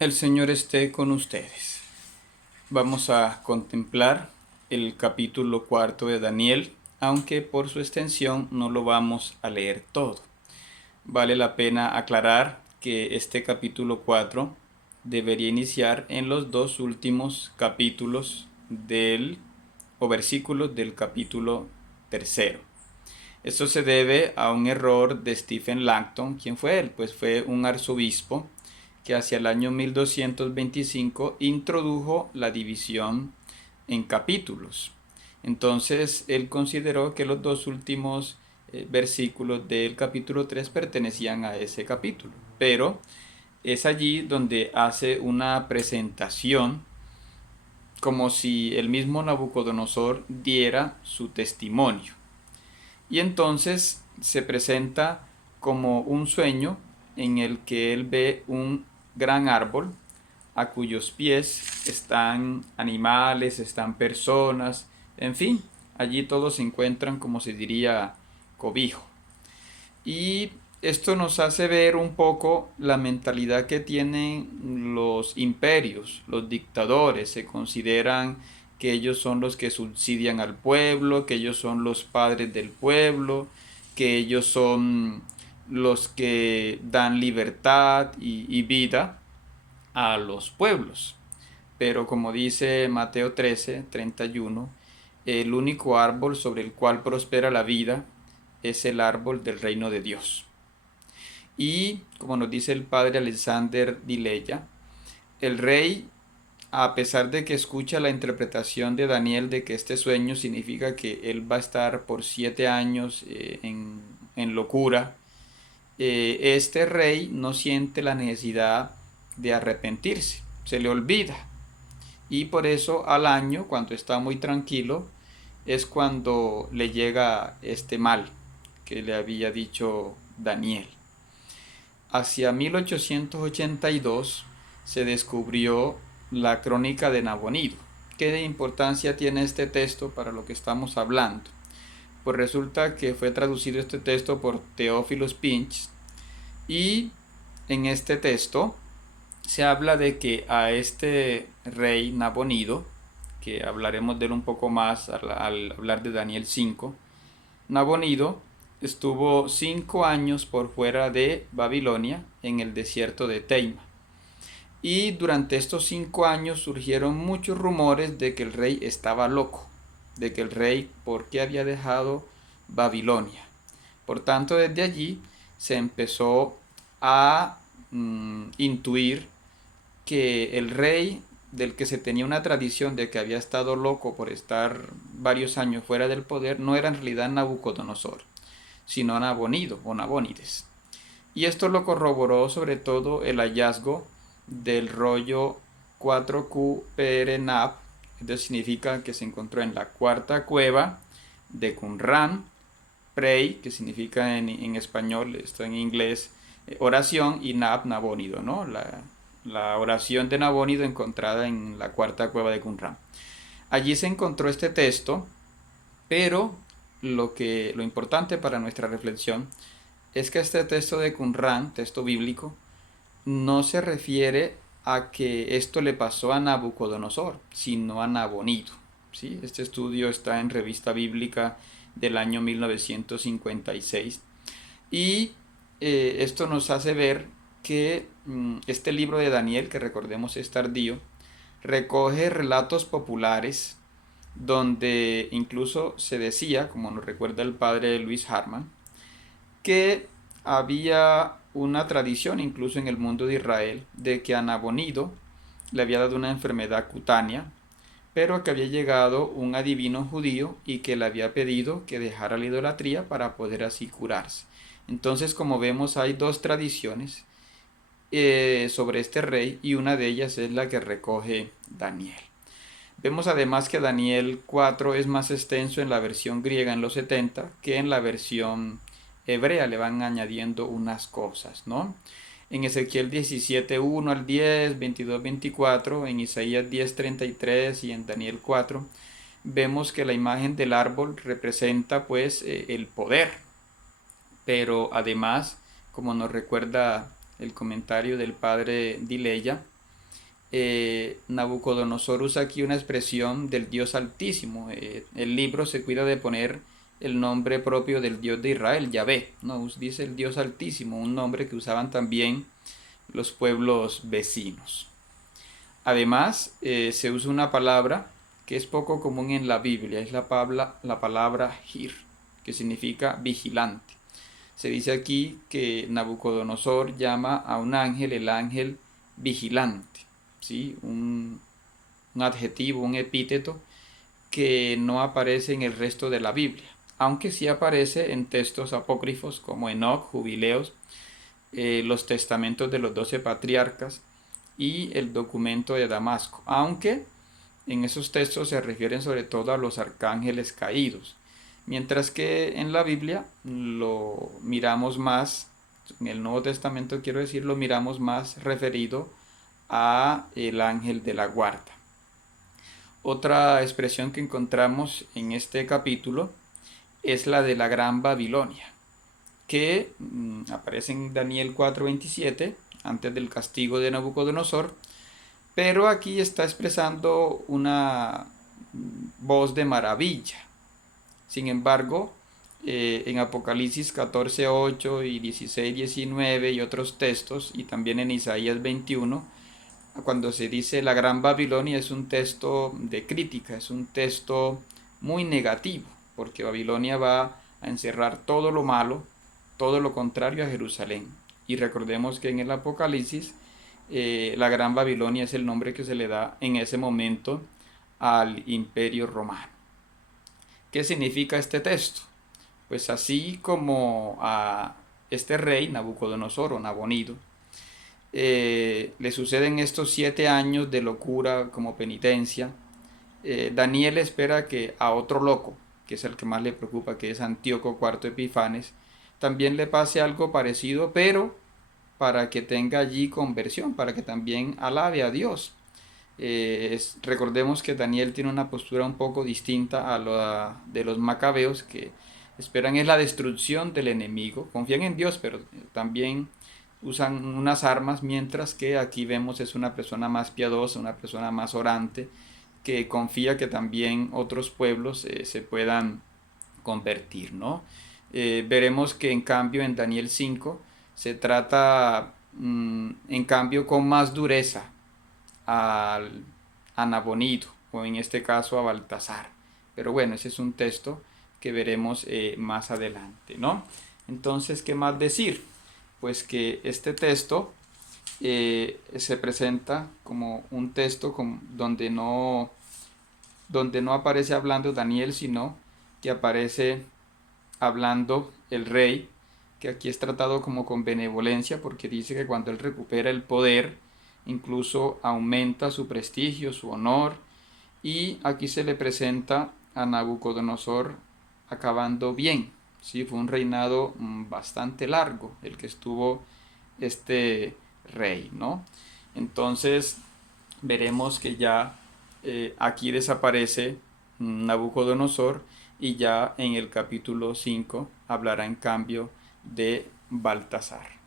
El Señor esté con ustedes. Vamos a contemplar el capítulo cuarto de Daniel, aunque por su extensión no lo vamos a leer todo. Vale la pena aclarar que este capítulo 4 debería iniciar en los dos últimos capítulos o versículos del capítulo tercero. Esto se debe a un error de Stephen Langton. ¿Quién fue él? Pues fue un arzobispo que hacia el año 1225 introdujo la división en capítulos. Entonces él consideró que los dos últimos versículos del capítulo 3 pertenecían a ese capítulo, pero es allí donde hace una presentación como si el mismo Nabucodonosor diera su testimonio. Y entonces se presenta como un sueño en el que él ve un gran árbol a cuyos pies están animales, están personas, en fin, allí todos se encuentran, como se diría, cobijo. Y esto nos hace ver un poco la mentalidad que tienen los imperios, los dictadores. Se consideran que ellos son los que subsidian al pueblo, que ellos son los padres del pueblo, que ellos son los que dan libertad y vida a los pueblos. Pero como dice Mateo 13:31, el único árbol sobre el cual prospera la vida es el árbol del reino de Dios. Y como nos dice el padre Alexander Dileya, el rey, a pesar de que escucha la interpretación de Daniel de que este sueño significa que él va a estar por 7 años en locura, este rey no siente la necesidad de arrepentirse, se le olvida. Y por eso al año, cuando está muy tranquilo, es cuando le llega este mal que le había dicho Daniel. Hacia 1882 se descubrió la crónica de Nabonido. ¿Qué importancia tiene este texto para lo que estamos hablando? Pues resulta que fue traducido este texto por Theophilus Pinch y en este texto se habla de que a este rey Nabonido, que hablaremos de él un poco más al hablar de Daniel 5, Nabonido estuvo 5 años por fuera de Babilonia en el desierto de Teima. Y durante estos 5 años surgieron muchos rumores de que el rey estaba loco, de que el rey, ¿por qué había dejado Babilonia? Por tanto, desde allí se empezó a intuir que el rey del que se tenía una tradición de que había estado loco por estar varios años fuera del poder no era en realidad Nabucodonosor, sino Nabonido o Nabónides. Y esto lo corroboró sobre todo el hallazgo del rollo 4Q-PR-NAP, esto significa que se encontró en la cuarta cueva de Qumran, Prey, que significa en español, esto en inglés, oración, y Nab, Nabónido, ¿no? La oración de Nabónido encontrada en la cuarta cueva de Qumran. Allí se encontró este texto, pero lo importante para nuestra reflexión es que este texto de Qumran, texto bíblico, no se refiere a que esto le pasó a Nabucodonosor, sino a Nabonido. ¿Sí? Este estudio está en Revista Bíblica del año 1956 y esto nos hace ver que este libro de Daniel, que recordemos es tardío, recoge relatos populares donde incluso se decía, como nos recuerda el padre Luis Harman, que había una tradición incluso en el mundo de Israel de que a Nabonido le había dado una enfermedad cutánea, pero que había llegado un adivino judío y que le había pedido que dejara la idolatría para poder así curarse. Entonces, como vemos, hay dos tradiciones sobre este rey y una de ellas es la que recoge Daniel. Vemos además que Daniel 4 es más extenso en la versión griega en los 70 que en la versión hebrea, le van añadiendo unas cosas, ¿no? En Ezequiel 17, 1 al 10, 22, 24, en Isaías 10, 33 y en Daniel 4, vemos que la imagen del árbol representa pues el poder, pero además, como nos recuerda el comentario del padre Dileya, Nabucodonosor usa aquí una expresión del Dios Altísimo. El libro se cuida de poner el nombre propio del Dios de Israel, Yahvé, ¿no? Dice el Dios Altísimo, un nombre que usaban también los pueblos vecinos. Además, se usa una palabra que es poco común en la Biblia, es la palabra Hir, que significa vigilante. Se dice aquí que Nabucodonosor llama a un ángel el ángel vigilante, ¿sí? Un adjetivo, un epíteto que no aparece en el resto de la Biblia, aunque sí aparece en textos apócrifos como Enoc, Jubileos, los testamentos de los 12 patriarcas y el documento de Damasco, aunque en esos textos se refieren sobre todo a los arcángeles caídos, mientras que en la Biblia lo miramos más, en el Nuevo Testamento quiero decir, lo miramos más referido a el ángel de la guarda. Otra expresión que encontramos en este capítulo es la de la Gran Babilonia, que aparece en Daniel 4:27, antes del castigo de Nabucodonosor, pero aquí está expresando una voz de maravilla. Sin embargo, en Apocalipsis 14:8 y 16:19 y otros textos, y también en Isaías 21, cuando se dice la Gran Babilonia, es un texto de crítica, es un texto muy negativo, porque Babilonia va a encerrar todo lo malo, todo lo contrario a Jerusalén. Y recordemos que en el Apocalipsis la Gran Babilonia es el nombre que se le da en ese momento al Imperio Romano. ¿Qué significa este texto? Pues así como a este rey, Nabucodonosor o Nabonido, le suceden estos 7 años de locura como penitencia, Daniel espera que a otro loco, que es el que más le preocupa, que es Antíoco IV Epifanes, también le pase algo parecido, pero para que tenga allí conversión, para que también alabe a Dios. Recordemos que Daniel tiene una postura un poco distinta a la de los macabeos, que esperan es la destrucción del enemigo, confían en Dios, pero también usan unas armas, mientras que aquí vemos es una persona más piadosa, una persona más orante, que confía que también otros pueblos se puedan convertir, ¿no? Veremos que en cambio en Daniel 5 se trata en cambio con más dureza a Nabonido, o en este caso a Baltasar. Pero bueno, ese es un texto que veremos más adelante, ¿no? Entonces, ¿qué más decir? Pues que este texto se presenta como un texto donde no aparece hablando Daniel, sino que aparece hablando el rey, que aquí es tratado como con benevolencia, porque dice que cuando él recupera el poder, incluso aumenta su prestigio, su honor, y aquí se le presenta a Nabucodonosor acabando bien. Sí, fue un reinado bastante largo el que estuvo este rey, ¿no? Entonces veremos que ya aquí desaparece Nabucodonosor, y ya en el capítulo 5 hablará en cambio de Baltasar.